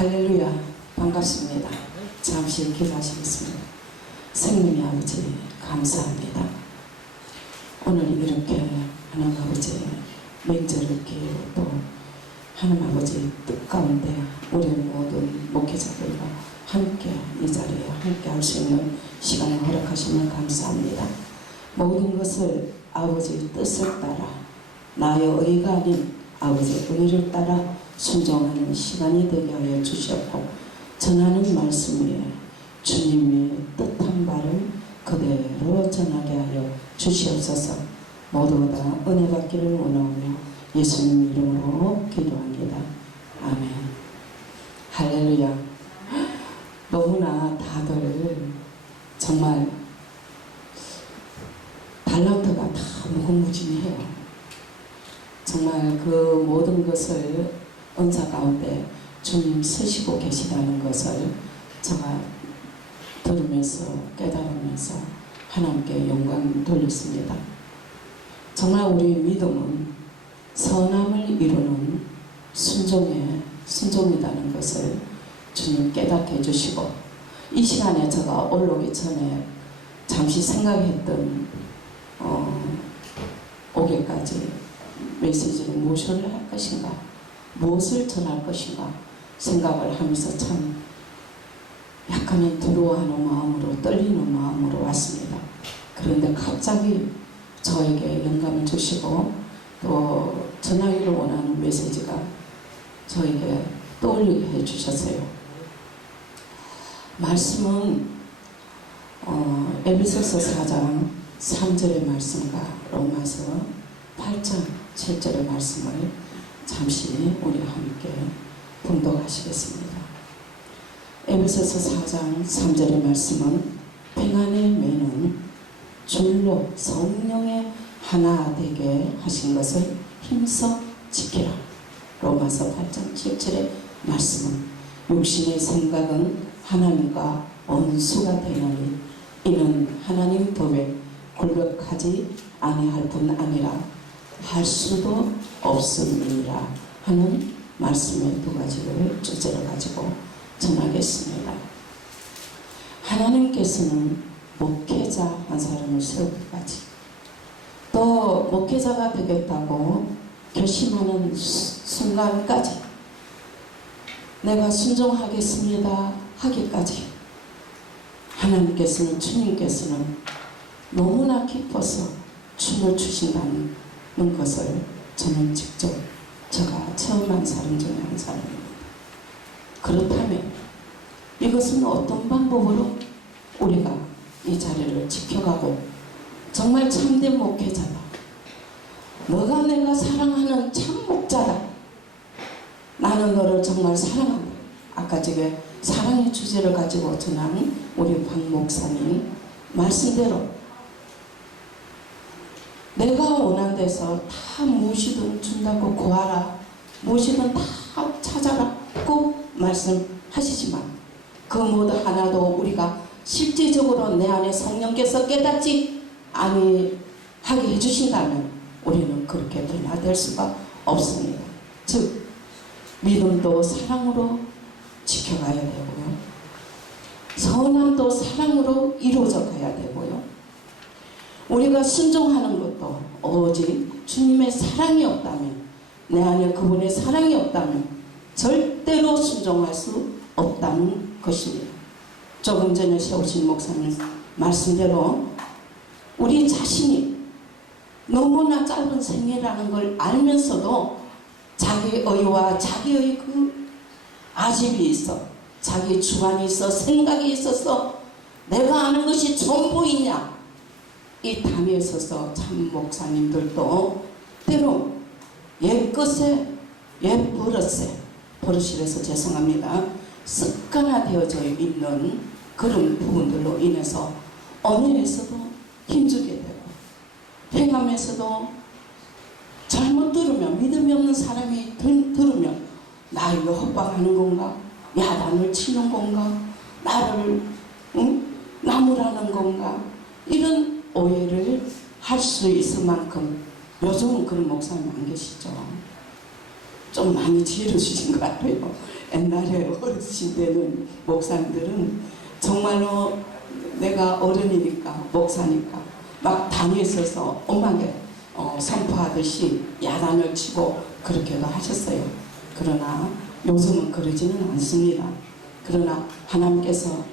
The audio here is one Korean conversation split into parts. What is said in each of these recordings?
할렐루야, 반갑습니다. 잠시 기도하시겠습니다. 성령의 아버지 감사합니다. 오늘 이렇게 하나님 아버지 명절을 기회로 또 하나님 아버지 뜻 가운데 우리 모든 목회자들과 함께 이 자리에 함께 할 수 있는 시간을 허락하시면 감사합니다. 모든 것을 아버지의 뜻을 따라 나의 의가 아닌 아버지의 의를 따라 순종하는 시간이 되게 하여 주셨고, 전하는 말씀 위에 주님의 뜻한 바를 그대로 전하게 하여 주시옵소서. 모두가 다 은혜 받기를 원하오며 예수님 이름으로 기도합니다. 아멘. 할렐루야. 너무나 다들 정말 달란트가 다 무궁무진해요. 정말 그 모든 것을 은사 가운데 주님 쓰시고 계시다는 것을 제가 들으면서 깨달으면서 하나님께 영광 돌렸습니다. 정말 우리 믿음은 선함을 이루는 순종이라는 것을 주님 깨닫게 해주시고, 이 시간에 제가 올라오기 전에 잠시 생각했던 오게까지 메시지를 무엇을 할 것인가, 무엇을 전할 것인가 생각을 하면서 참 약간의 두려워하는 마음으로, 떨리는 마음으로 왔습니다. 그런데 갑자기 저에게 영감을 주시고 또 전하기를 원하는 메시지가 저에게 떠올리게 해주셨어요. 말씀은 에베소서 4장 3절의 말씀과 로마서 8장 7절의 말씀을 잠시 우리 함께 봉독하시겠습니다. 에베소서 4장 3절의 말씀은 평안의 매는 줄로 성령의 하나 되게 하신 것을 힘써 지키라. 로마서 8장 7절의 말씀은 육신의 생각은 하나님과 원수가 되나니 이는 하나님 법에 굴복하지 아니할 뿐 아니라 할 수도 없음이라 하는 말씀의 두 가지를 주제로 가지고 전하겠습니다. 하나님께서는 목회자 한 사람을 세우기까지, 또 목회자가 되겠다고 결심하는 순간까지, 내가 순종하겠습니다 하기까지 하나님께서는, 주님께서는 너무나 기뻐서 춤을 추신다는 것을 저는 직접 제가 처음 한 사람 중에 한 사람입니다. 그렇다면 이것은 어떤 방법으로 우리가 이 자리를 지켜가고 정말 참된 목회자다, 너가 내가 사랑하는 참 목자다, 나는 너를 정말 사랑한다, 아까 저게 사랑의 주제를 가지고 전한 우리 박 목사님 말씀대로 내가 원하는 데서 다 무엇이든 준다고 구하라, 무엇이든 다 찾아라 꼭 말씀하시지만 그 모두 하나도 우리가 실제적으로 내 안에 성령께서 깨닫지 아니하게 해주신다면 우리는 그렇게 변화될 수가 없습니다. 즉 믿음도 사랑으로 지켜가야 되고요, 선함도 사랑으로 이루어져 가야 되고요, 우리가 순종하는 것도 오직 주님의 사랑이 없다면, 내 안에 그분의 사랑이 없다면 절대로 순종할 수 없다는 것입니다. 조금 전에 세우신 목사님 말씀대로 우리 자신이 너무나 짧은 생애라는 걸 알면서도 자기의 의와 자기의 그 아집이 있어, 자기 주관이 있어, 생각이 있어서 내가 아는 것이 전부이냐, 이 담에 있어서 참 목사님들도 때로 옛것에 버릇이라서 죄송합니다, 습관화되어져 있는 그런 부분들로 인해서 언어에서도 힘주게 되고, 행함에서도 잘못 들으면, 믿음이 없는 사람이 들으면 나를 협박하는 건가, 야단을 치는 건가, 나를 나무라는 건가, 이런 오해를 할 수 있을 만큼 요즘은 그런 목사님 안 계시죠. 좀 많이 지혜를 주신 것 같아요. 옛날에 어르신 되는 목사님들은 정말로 내가 어른이니까 목사니까 막 다니셔서 엄하게 선포하듯이 야단을 치고 그렇게도 하셨어요. 그러나 요즘은 그러지는 않습니다. 그러나 하나님께서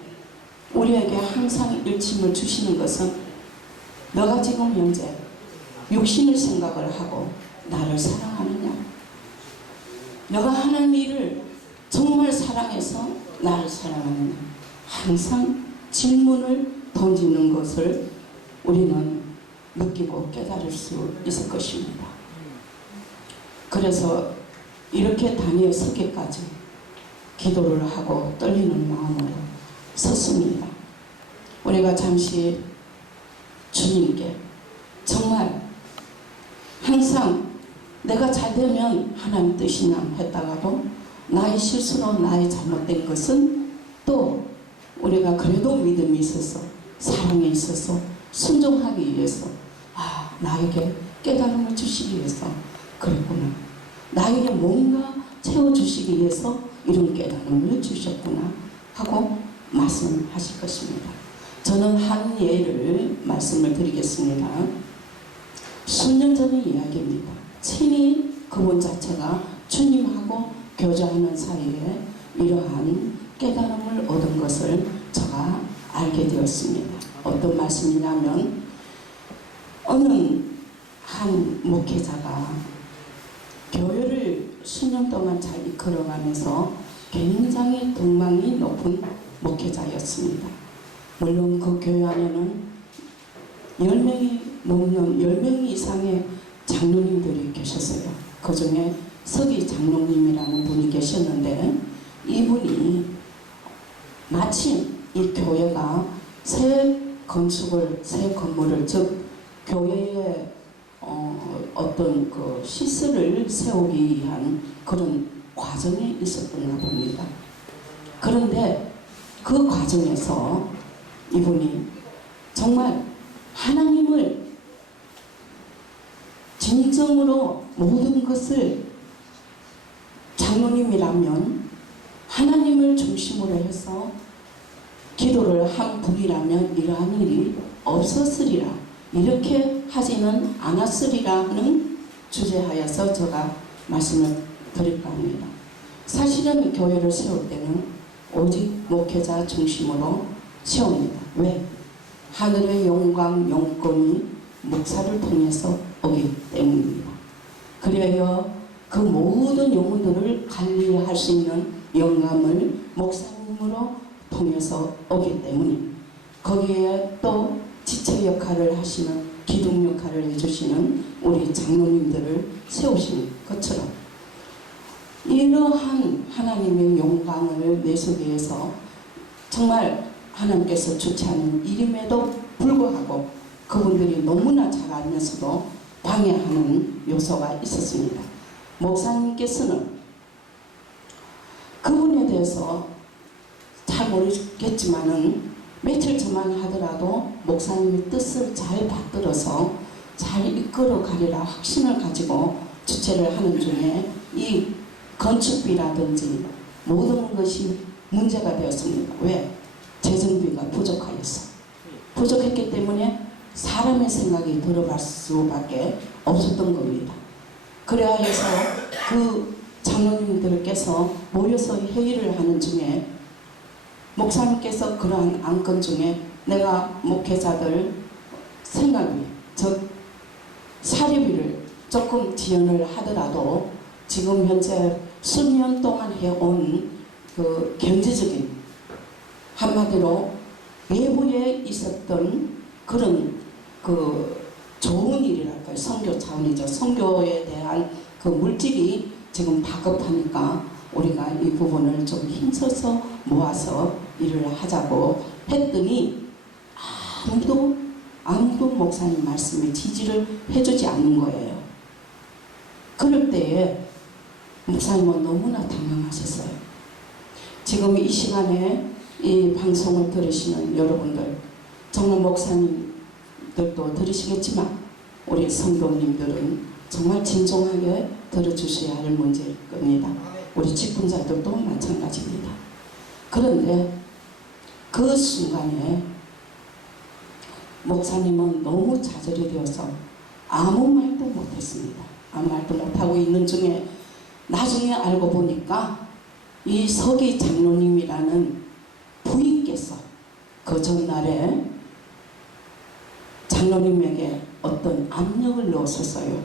우리에게 항상 일침을 주시는 것은 너가 지금 현재 육신을 생각을 하고 나를 사랑하느냐, 너가 하는 일을 정말 사랑해서 나를 사랑하느냐, 항상 질문을 던지는 것을 우리는 느끼고 깨달을 수 있을 것입니다. 그래서 이렇게 단위에 서기까지 기도를 하고 떨리는 마음으로 섰습니다. 우리가 잠시 주님께 정말 항상 내가 잘되면 하나님 뜻이냐 했다가도 나의 실수로 나의 잘못된 것은 또 우리가 그래도 믿음이 있어서 사랑에 있어서 순종하기 위해서 나에게 깨달음을 주시기 위해서 그랬구나, 나에게 뭔가 채워주시기 위해서 이런 깨달음을 주셨구나 하고 말씀하실 것입니다. 저는 한 예를 말씀을 드리겠습니다. 수년 전의 이야기입니다. 친히 그분 자체가 주님하고 교제하는 사이에 이러한 깨달음을 얻은 것을 제가 알게 되었습니다. 어떤 말씀이냐면 어느 한 목회자가 교회를 수년 동안 잘 이끌어가면서 굉장히 등망이 높은 목회자였습니다. 물론 그 교회 안에는 10명이 넘는 10명 이상의 장로님들이 계셨어요. 그 중에 서기 장로님이라는 분이 계셨는데 이분이 마침 이 교회가 새 건물을 즉 교회에 어떤 그 시설을 세우기 위한 그런 과정에 있었던가 봅니다. 그런데 그 과정에서 이분이 정말 하나님을 진정으로 모든 것을 장로님이라면 하나님을 중심으로 해서 기도를 한 분이라면 이러한 일이 없었으리라, 이렇게 하지는 않았으리라 하는 주제하여서 제가 말씀을 드릴까 합니다. 사실은 교회를 세울 때는 오직 목회자 중심으로 세웁니다. 왜? 하늘의 영광, 영권이 목사를 통해서 오기 때문입니다. 그래야 그 모든 영혼들을 관리할 수 있는 영감을 목사님으로 통해서 오기 때문에 거기에 또 지체 역할을 하시는 기둥 역할을 해주시는 우리 장로님들을 세우신 것처럼 이러한 하나님의 영광을 내세우기 위해서 정말 하나님께서 좋지 않은 일임에도 불구하고 그분들이 너무나 잘 알면서도 방해하는 요소가 있었습니다. 목사님께서는 그분에 대해서 잘 모르겠지만은 며칠 전만 하더라도 목사님의 뜻을 잘 받들어서 잘 이끌어 가리라 확신을 가지고 주최를 하는 중에 이 건축비라든지 모든 것이 문제가 되었습니다. 왜? 재정비가 부족했기 때문에 사람의 생각이 들어갈 수밖에 없었던 겁니다. 그래야 해서 그 장로님들께서 모여서 회의를 하는 중에 목사님께서 그러한 안건 중에 내가 목회자들 생활비, 즉 사례비를 조금 지원을 하더라도 지금 현재 수년 동안 해온 그 경제적인 한마디로 외부에 있었던 그런 그 좋은 일이랄까요. 선교 차원이죠. 선교에 대한 그 물질이 지금 다급하니까 우리가 이 부분을 좀 힘써서 모아서 일을 하자고 했더니 아무도 목사님 말씀에 지지를 해주지 않는 거예요. 그럴 때에 목사님은 너무나 당황하셨어요. 지금 이 시간에 이 방송을 들으시는 여러분들, 정말 목사님들도 들으시겠지만 우리 성도님들은 정말 진중하게 들어주셔야 할 문제일 겁니다. 우리 직분자들도 마찬가지입니다. 그런데 그 순간에 목사님은 너무 좌절이 되어서 아무 말도 못했습니다. 아무 말도 못하고 있는 중에 나중에 알고 보니까 이 서기 장로님이라는 부인께서 그 전날에 장로님에게 어떤 압력을 넣었었어요.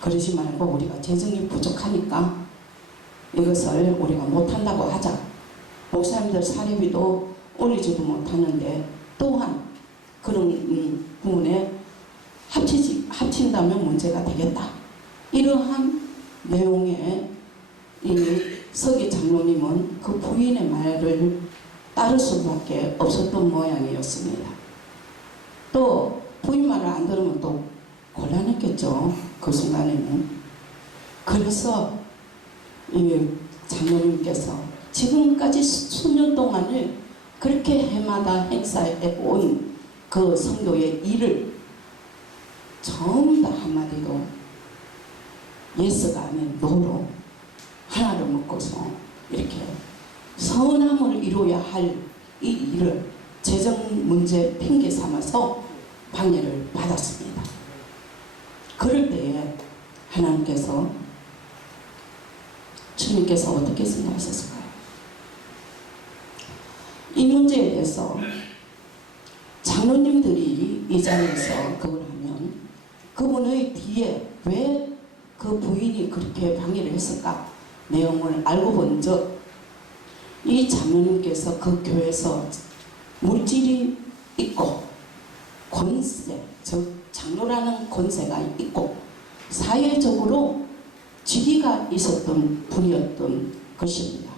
그러지 말고 우리가 재정이 부족하니까 이것을 우리가 못한다고 하자. 목사님들 사례비도 올리지도 못하는데 또한 그런 부분에 합친다면 문제가 되겠다. 이러한 내용의 이 서기 장로님은 그 부인의 말을 따를 수밖에 없었던 모양이었습니다. 또 부인 말을 안 들으면 또 곤란했겠죠. 그 순간에는. 그래서 이 장로님께서 지금까지 수년 동안을 그렇게 해마다 행사해 온 그 성도의 일을 전부 다 한마디도 예스가 아닌 노로 하나를 묶어서 이렇게 선함을 이루어야 할 이 일을 재정 문제 핑계 삼아서 방해를 받았습니다. 그럴 때에 하나님께서 주님께서 어떻게 생각하셨을까요? 이 문제에 대해서 장로님들이 이 자리에서 그걸 하면 그분의 뒤에 왜 그 부인이 그렇게 방해를 했을까 내용을 알고 본 적 이 장로님께서 그 교회에서 물질이 있고 권세, 즉 장로라는 권세가 있고 사회적으로 지위가 있었던 분이었던 것입니다.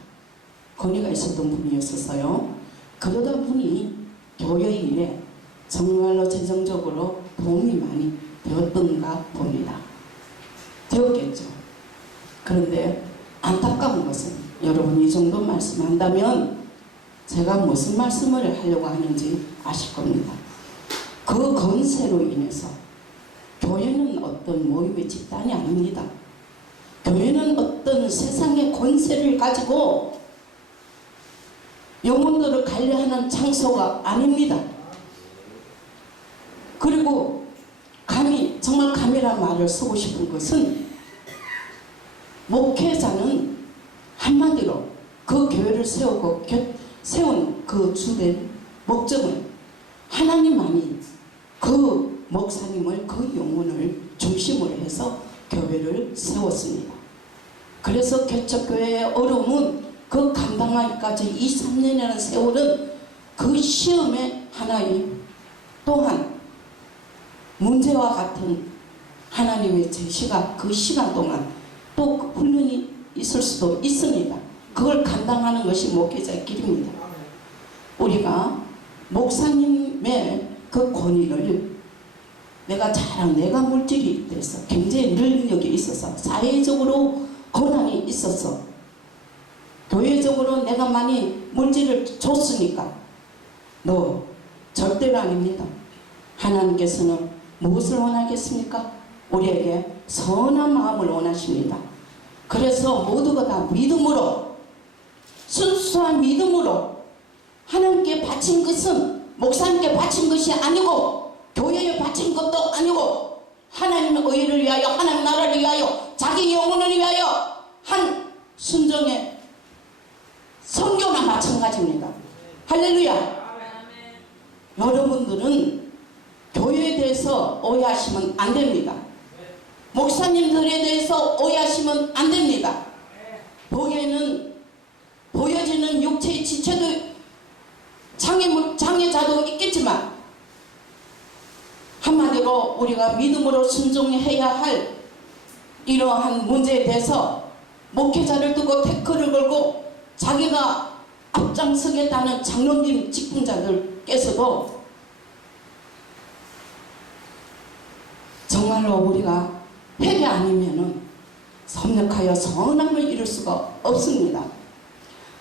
권위가 있었던 분이었어요. 그러다 보니 교회 일에 정말로 재정적으로 도움이 많이 되었던가 봅니다. 되었겠죠. 그런데 안타까운 것은 여러분 이 정도 말씀한다면 제가 무슨 말씀을 하려고 하는지 아실 겁니다. 그 권세로 인해서 교회는 어떤 모임의 집단이 아닙니다. 교회는 어떤 세상의 권세를 가지고 영혼들을 관리하는 장소가 아닙니다. 그리고 정말 감이란 말을 쓰고 싶은 것은 목회자는 한마디로 그 교회를 세운 그 주된 목적은 하나님만이 그 목사님을 그 영혼을 중심으로 해서 교회를 세웠습니다. 그래서 개척교회의 어려움은 그 감당하기까지 2, 3년이라는 세월은 그 시험의 하나의 또한 문제와 같은 하나님의 제시가 그 시간 동안 또 훈련이 있을 수도 있습니다. 그걸 감당하는 것이 목회자의 길입니다. 우리가 목사님의 그 권위를 내가 물질이 돼서 경제 능력이 있어서 사회적으로 권한이 있어서 교회적으로 내가 많이 물질을 줬으니까 너 절대로 아닙니다. 하나님께서는 무엇을 원하겠습니까? 우리에게 선한 마음을 원하십니다. 그래서 모두가 다 믿음으로 순수한 믿음으로 하나님께 바친 것은 목사님께 바친 것이 아니고 교회에 바친 것도 아니고 하나님의 의를 위하여 하나님 나라를 위하여 자기 영혼을 위하여 한 순종의 선교나 마찬가지입니다. 할렐루야. 여러분들은 교회에 대해서 오해하시면 안 됩니다. 목사님들에 대해서 오해하시면 안 됩니다. 교회는 보여지는 육체의 지체도 장애자도 있겠지만 한마디로 우리가 믿음으로 순종해야 할 이러한 문제에 대해서 목회자를 두고 태클을 걸고 자기가 앞장서겠다는 장로님 직분자들께서도 정말로 우리가 회개 아니면은 협력하여 선함을 이룰 수가 없습니다.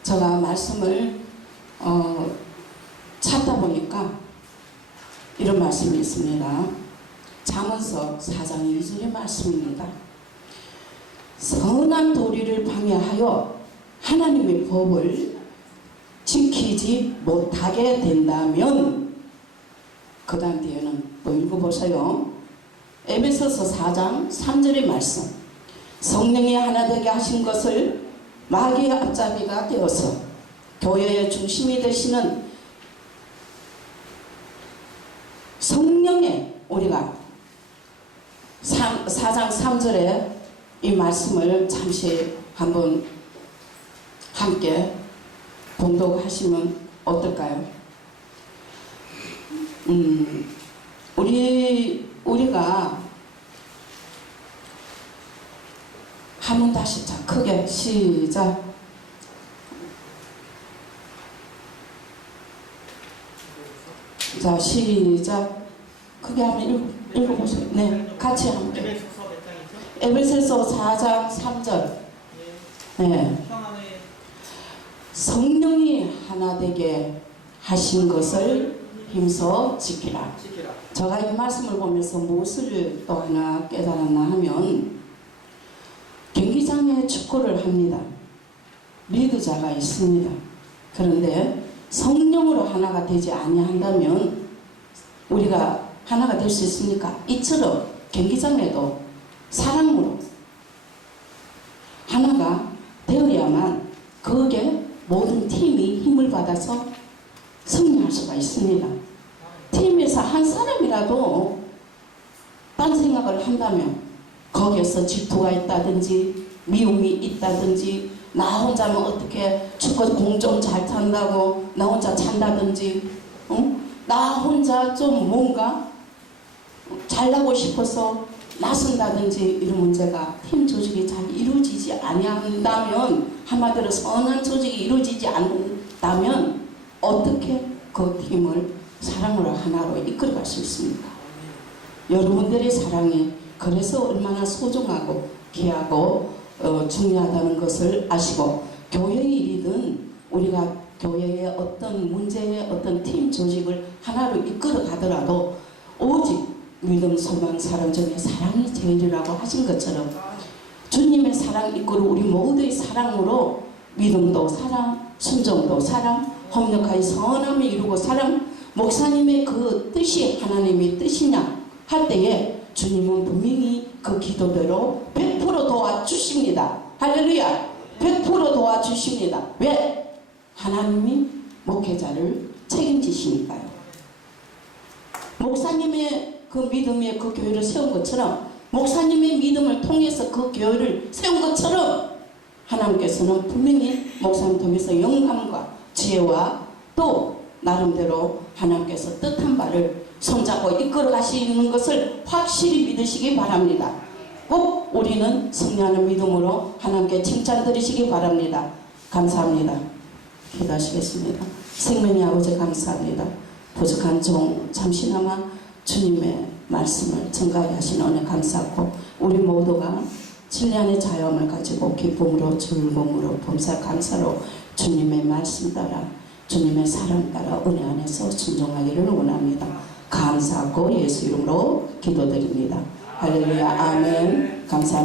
제가 말씀을 찾다 보니까 이런 말씀이 있습니다. 잠언서 4장 2절의 말씀입니다. 선한 도리를 방해하여 하나님의 법을 지키지 못하게 된다면, 그 다음 뒤에는 또 읽어보세요. 에베소서 4장 3절의 말씀. 성령이 하나 되게 하신 것을 마귀의 앞잡이가 되어서 교회의 중심이 되시는 성령의, 우리가 4장 3절에 이 말씀을 잠시 한번 함께 봉독하시면 어떨까요? 우리가 한번 다시 자 크게 시작. 자 시작. 크게 한번 읽어보세요. 네, 같이 함께. 에베소서 4장 3절. 네. 성령이 하나 되게 하신 것을 힘써 지키라. 제가 이 말씀을 보면서 무엇을 또 하나 깨달았나 하면, 경기장에 축구를 합니다. 리드자가 있습니다. 그런데 성령으로 하나가 되지 아니한다면 우리가 하나가 될 수 있습니까? 이처럼 경기장에도 사랑으로 하나가 되어야만 거기에 모든 팀이 힘을 받아서 승리할 수가 있습니다. 팀에서 한 사람이라도 딴 생각을 한다면, 거기에서 질투가 있다든지 미움이 있다든지, 나 혼자면 어떻게 축구 공 좀 잘 찬다고 나 혼자 찬다든지, 나 혼자 좀 뭔가 잘나고 싶어서 나선다든지, 이런 문제가 팀 조직이 잘 이루어지지 아니한다면, 한마디로 선한 조직이 이루어지지 않는다면 어떻게 그 팀을 사랑으로 하나로 이끌어갈 수 있습니까? 여러분들의 사랑이 그래서 얼마나 소중하고 귀하고 중요하다는 것을 아시고, 교회의 일이든 우리가 교회의 어떤 문제의 어떤 팀 조직을 하나로 이끌어 가더라도 오직 믿음, 소망, 사랑 중에 사랑이 제일이라고 하신 것처럼 주님의 사랑 이끌어 우리 모두의 사랑으로 믿음도 사랑, 순종도 사랑, 협력하여 선함을 이루고 사랑, 목사님의 그 뜻이 하나님의 뜻이냐 할 때에 주님은 분명히 그 기도대로 100% 도와주십니다. 할렐루야. 100% 도와주십니다. 왜? 하나님이 목회자를 책임지시니까요. 목사님의 그 믿음에 그 교회를 세운 것처럼, 목사님의 믿음을 통해서 그 교회를 세운 것처럼, 하나님께서는 분명히 목사님 통해서 영감과 지혜와 또 나름대로 하나님께서 뜻한 바를 손잡고 이끌어 가시는 것을 확실히 믿으시기 바랍니다. 꼭 우리는 승리하는 믿음으로 하나님께 칭찬 드리시기 바랍니다. 감사합니다. 기도하시겠습니다. 생명의 아버지 감사합니다. 부족한 종 잠시나마 주님의 말씀을 증가하게 하신 은혜 감사하고, 우리 모두가 진리안의 자유함을 가지고 기쁨으로 즐거움으로 범사 감사로 주님의 말씀 따라 주님의 사랑 따라 은혜 안에서 순종하기를 원합니다. 감사하고 예수 이름으로 기도드립니다. 할렐루야. 아멘. 감사합니다.